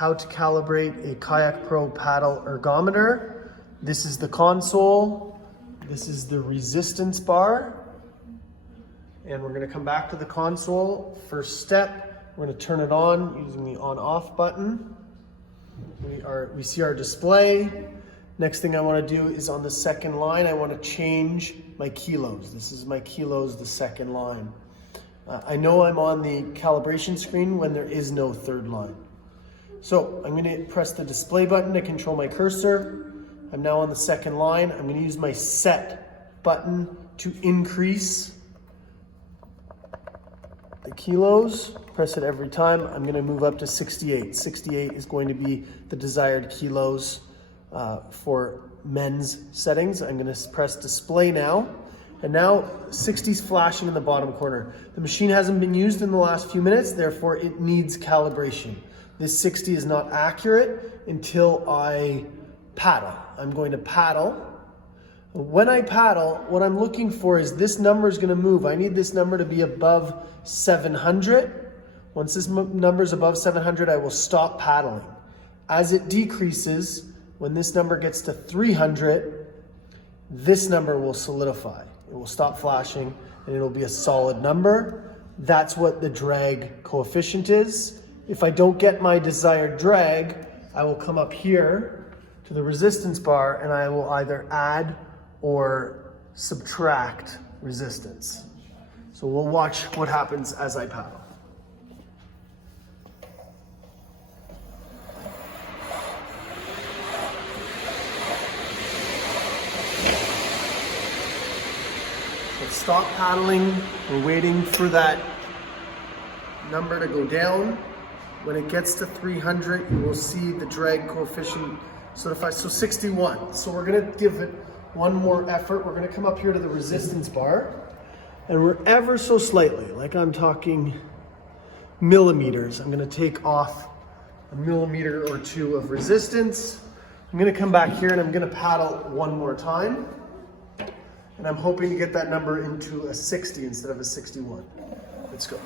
how to calibrate a Kayakpro paddle ergometer. This is the console. This is the resistance bar. And we're going to come back to the console. First step, we're going to turn it on using the on-off button. We see our display. Next thing I want to do is on the second line, I want to change my kilos. This is my kilos, the second line. I know I'm on the calibration screen when there is no third line. So I'm going to press the display button to control my cursor. I'm now on the second line. I'm going to use my set button to increase the kilos. Press it every time. I'm going to move up to 68. 68 is going to be the desired kilos for men's settings. I'm going to press display now. And now 60 is flashing in the bottom corner. The machine hasn't been used in the last few minutes, therefore it needs calibration. This 60 is not accurate until I paddle. I'm going to paddle. When I paddle, what I'm looking for is this number is going to move. I need this number to be above 700. Once this number is above 700, I will stop paddling. As it decreases, when this number gets to 300, this number will solidify. It will stop flashing and it'll be a solid number. That's what the drag coefficient is. If I don't get my desired drag, I will come up here to the resistance bar and I will either add or subtract resistance. So we'll watch what happens as I paddle. Let's stop paddling. We're waiting for that number to go down. When it gets to 300, you will see the drag coefficient solidify. So 61. So we're gonna give it one more effort. We're gonna come up here to the resistance bar, and we're ever so slightly, like I'm talking millimeters, I'm gonna take off a millimeter or two of resistance. I'm gonna come back here and I'm gonna paddle one more time. And I'm hoping to get that number into a 60 instead of a 61. Let's go.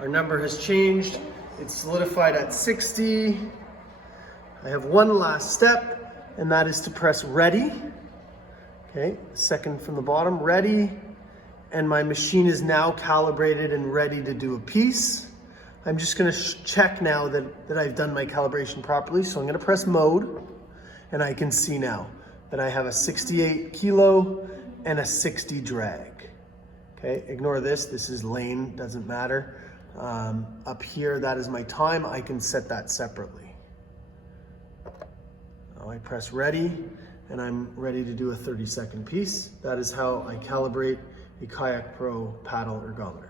Our number has changed. It's solidified at 60. I have one last step, and that is to press ready. Okay, second from the bottom, ready. And my machine is now calibrated and ready to do a piece. I'm just gonna check now that I've done my calibration properly. So I'm gonna press mode, and I can see now that I have a 68 kilo and a 60 drag. Okay, ignore this, this is lane, doesn't matter. Up here, that is my time. I can set that separately. Now I press ready, and I'm ready to do a 30-second piece. That is how I calibrate a Kayakpro paddle ergometer.